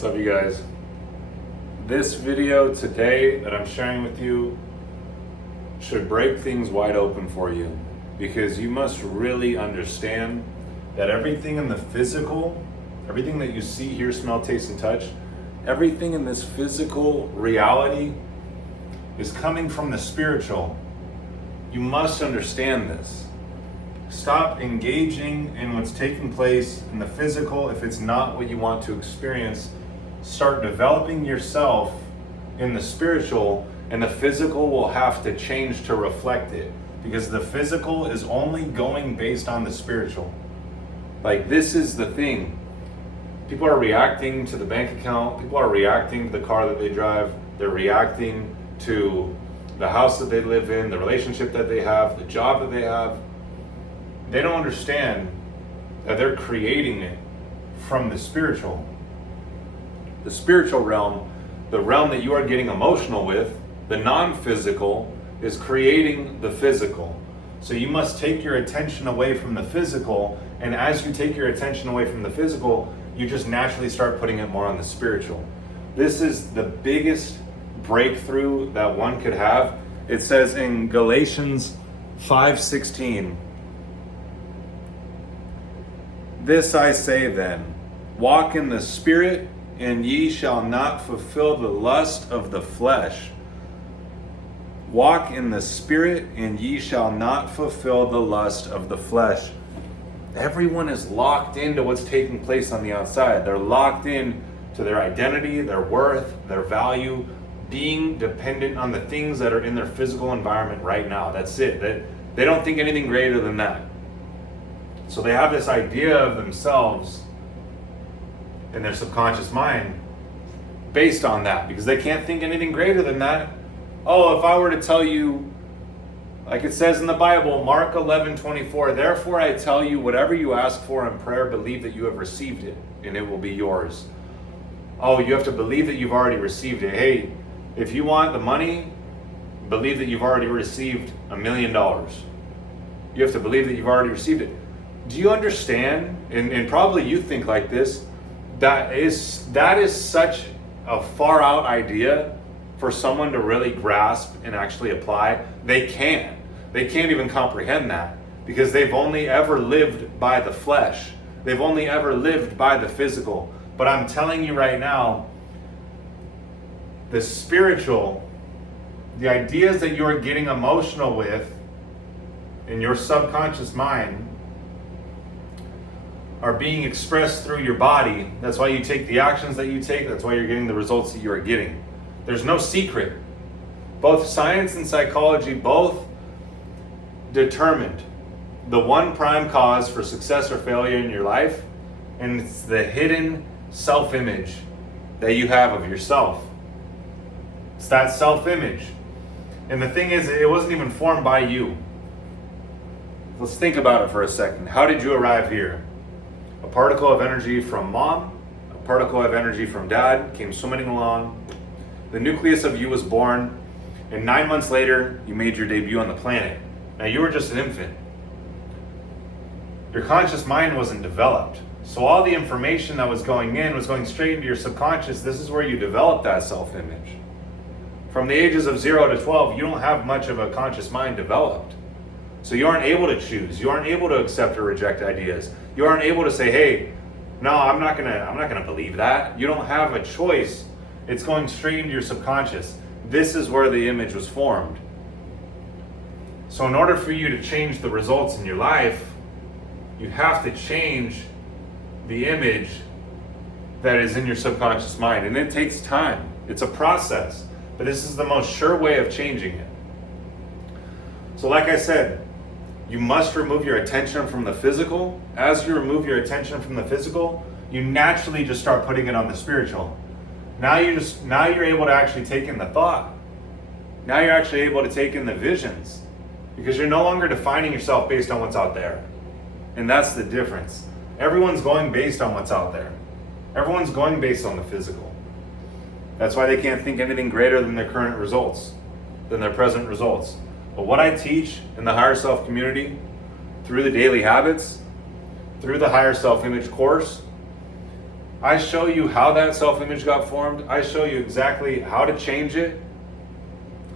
What's up, you guys? This video today that I'm sharing with you should break things wide open for you, because you must really understand that everything in the physical, everything that you see, hear, smell, taste, and touch, everything in this physical reality is coming from the spiritual. You must understand this. Stop engaging in what's taking place in the physical if it's not what you want to experience. Start developing yourself in the spiritual, and the physical will have to change to reflect it, because the physical is only going based on the spiritual. Like, this is the thing. People are reacting to the bank account. People are reacting to the car that they drive. They're reacting to the house that they live in, the relationship that they have, the job that they have. They don't understand that they're creating it from the spiritual. The spiritual realm, the realm that you are getting emotional with, the non-physical, is creating the physical. So you must take your attention away from the physical, and as you take your attention away from the physical, you just naturally start putting it more on the spiritual. This is the biggest breakthrough that one could have. It says in Galatians 5:16, "This I say then, walk in the Spirit, and ye shall not fulfill the lust of the flesh." Walk in the Spirit, and ye shall not fulfill the lust of the flesh. Everyone is locked into what's taking place on the outside. They're locked in to their identity, their worth, their value, being dependent on the things that are in their physical environment right now. That's it. They don't think anything greater than that. So they have this idea of themselves in their subconscious mind based on that, because they can't think anything greater than that. Oh, if I were to tell you, like it says in the Bible, Mark 11:24, "Therefore I tell you, whatever you ask for in prayer, believe that you have received it, and it will be yours." Oh, you have to believe that you've already received it. Hey, if you want the money, believe that you've already received $1 million. You have to believe that you've already received it. Do you understand? And probably you think like this. That is such a far out idea for someone to really grasp and actually apply. They can't even comprehend that, because they've only ever lived by the flesh. They've only ever lived by the physical. But I'm telling you right now, the spiritual, the ideas that you're getting emotional with in your subconscious mind are being expressed through your body. That's why you take the actions that you take. That's why you're getting the results that you are getting. There's no secret. Both science and psychology both determined the one prime cause for success or failure in your life, and it's the hidden self-image that you have of yourself. It's that self-image. And the thing is, it wasn't even formed by you. Let's think about it for a second. How did you arrive here? A particle of energy from mom, a particle of energy from dad came swimming along. The nucleus of you was born, and 9 months later, you made your debut on the planet. Now, you were just an infant. Your conscious mind wasn't developed. So all the information that was going in was going straight into your subconscious. This is where you develop that self-image. From the ages of 0 to 12, you don't have much of a conscious mind developed. So you aren't able to choose. You aren't able to accept or reject ideas. You aren't able to say, "Hey, no, I'm not gonna believe that." You don't have a choice. It's going straight into your subconscious. This is where the image was formed. So in order for you to change the results in your life, you have to change the image that is in your subconscious mind. And it takes time. It's a process. But this is the most sure way of changing it. So like I said, you must remove your attention from the physical. As you remove your attention from the physical, you naturally just start putting it on the spiritual. Now you're able to actually take in the thought. Now you're actually able to take in the visions, because you're no longer defining yourself based on what's out there. And that's the difference. Everyone's going based on what's out there. Everyone's going based on the physical. That's why they can't think anything greater than their current results, than their present results. But what I teach in the Higher Self community, through the daily habits, through the Higher Self Image course, I show you how that self-image got formed. I show you exactly how to change it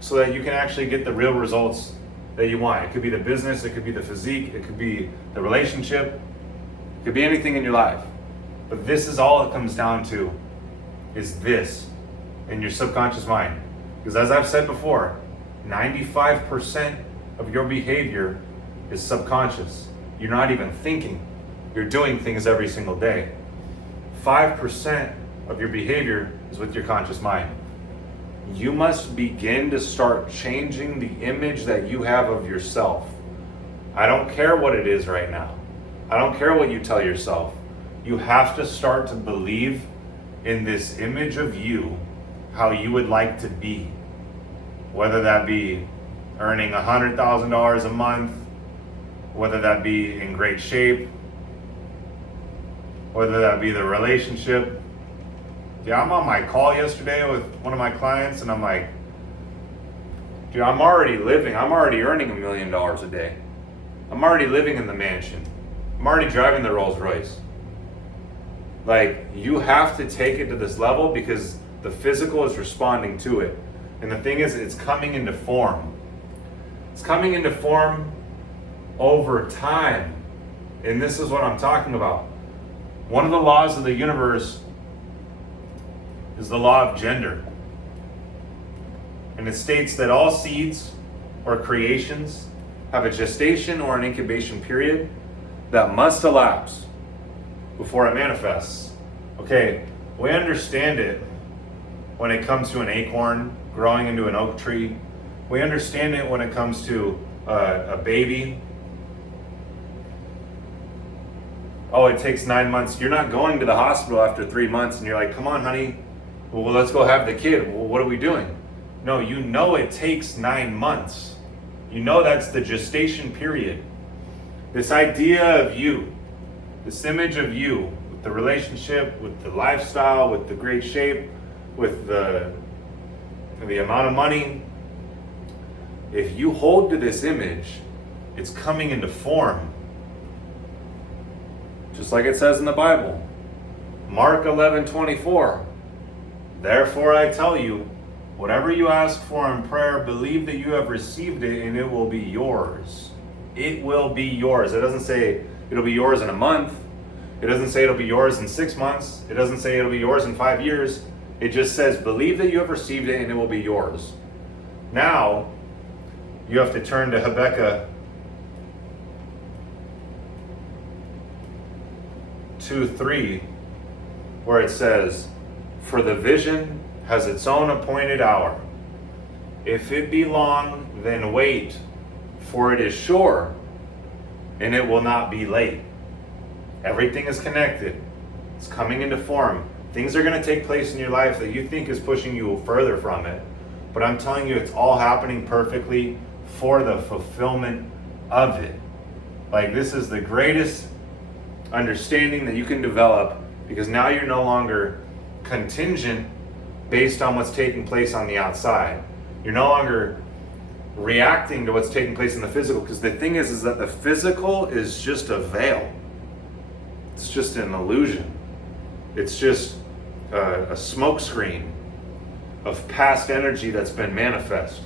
so that you can actually get the real results that you want. It could be the business, it could be the physique, it could be the relationship, it could be anything in your life. But this is all it comes down to, is this in your subconscious mind. Because as I've said before, 95% of your behavior is subconscious. You're not even thinking. You're doing things every single day. 5% of your behavior is with your conscious mind. You must begin to start changing the image that you have of yourself. I don't care what it is right now. I don't care what you tell yourself. You have to start to believe in this image of you, how you would like to be. Whether that be earning $100,000 a month, whether that be in great shape, whether that be the relationship. Yeah, I'm on my call yesterday with one of my clients and I'm like, dude, I'm already earning $1 million a day. I'm already living in the mansion. I'm already driving the Rolls Royce. Like, you have to take it to this level because the physical is responding to it. And the thing is, it's coming into form. It's coming into form over time. And this is what I'm talking about. One of the laws of the universe is the law of gender. And it states that all seeds or creations have a gestation or an incubation period that must elapse before it manifests. Okay, we understand it when it comes to an acorn growing into an oak tree. We understand it when it comes to a baby. Oh, it takes 9 months. You're not going to the hospital after 3 months and you're like, come on, honey. Well, let's go have the kid. Well, what are we doing? No, you know it takes 9 months. You know that's the gestation period. This idea of you, this image of you, with the relationship, with the lifestyle, with the great shape, with the amount of money. If you hold to this image, it's coming into form. Just like it says in the Bible. Mark 11:24. Therefore I tell you, whatever you ask for in prayer, believe that you have received it and it will be yours. It will be yours. It doesn't say it'll be yours in a month. It doesn't say it'll be yours in 6 months. It doesn't say it'll be yours in 5 years. It just says believe that you have received it and it will be yours. Now, you have to turn to Habakkuk 2:3, where it says, for the vision has its own appointed hour. If it be long, then wait, for it is sure, and it will not be late. Everything is connected. It's coming into form. Things are going to take place in your life that you think is pushing you further from it. But I'm telling you, it's all happening perfectly for the fulfillment of it. Like, this is the greatest understanding that you can develop, because now you're no longer contingent based on what's taking place on the outside. You're no longer reacting to what's taking place in the physical, because the thing is that the physical is just a veil. It's just an illusion. It's just a smoke screen of past energy that's been manifest.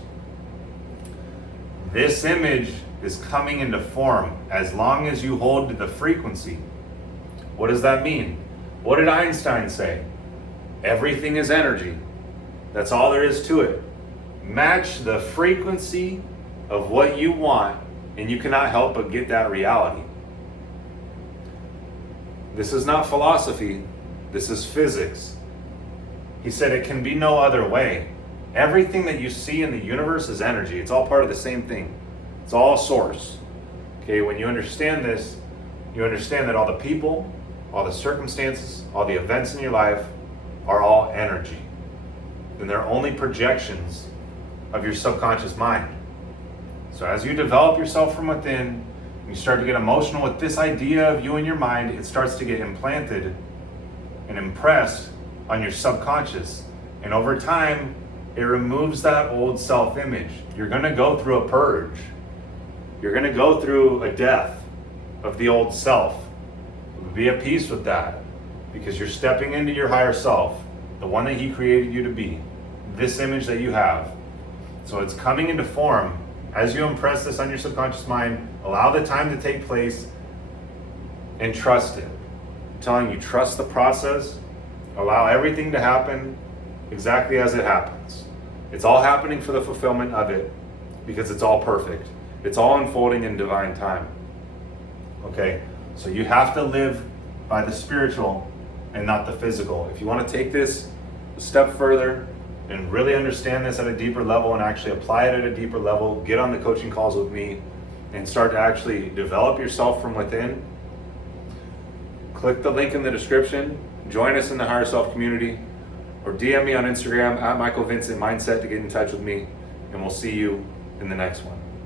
This image is coming into form as long as you hold to the frequency. What does that mean? What did Einstein say? Everything is energy. That's all there is to it. Match the frequency of what you want, and you cannot help but get that reality. This is not philosophy. This is physics. He said it can be no other way. Everything that you see in the universe is energy. It's all part of the same thing. It's all source. Okay, when you understand this, you understand that all the people, all the circumstances, all the events in your life are all energy. And they're only projections of your subconscious mind. So as you develop yourself from within, you start to get emotional with this idea of you in your mind, it starts to get implanted and impressed on your subconscious. And over time, it removes that old self-image. You're going to go through a purge. You're going to go through a death of the old self. Be at peace with that. because you're stepping into your higher self, the one that he created you to be, this image that you have. So it's coming into form. As you impress this on your subconscious mind, allow the time to take place and trust it. I'm telling you, trust the process. Allow everything to happen exactly as it happens. It's all happening for the fulfillment of it, because it's all perfect. It's all unfolding in divine time. Okay, so you have to live by the spiritual and not the physical. If you want to take this a step further and really understand this at a deeper level and actually apply it at a deeper level, get on the coaching calls with me and start to actually develop yourself from within, click the link in the description, join us in the Higher Self community, or DM me on Instagram at Michael Vincent Mindset to get in touch with me, and we'll see you in the next one.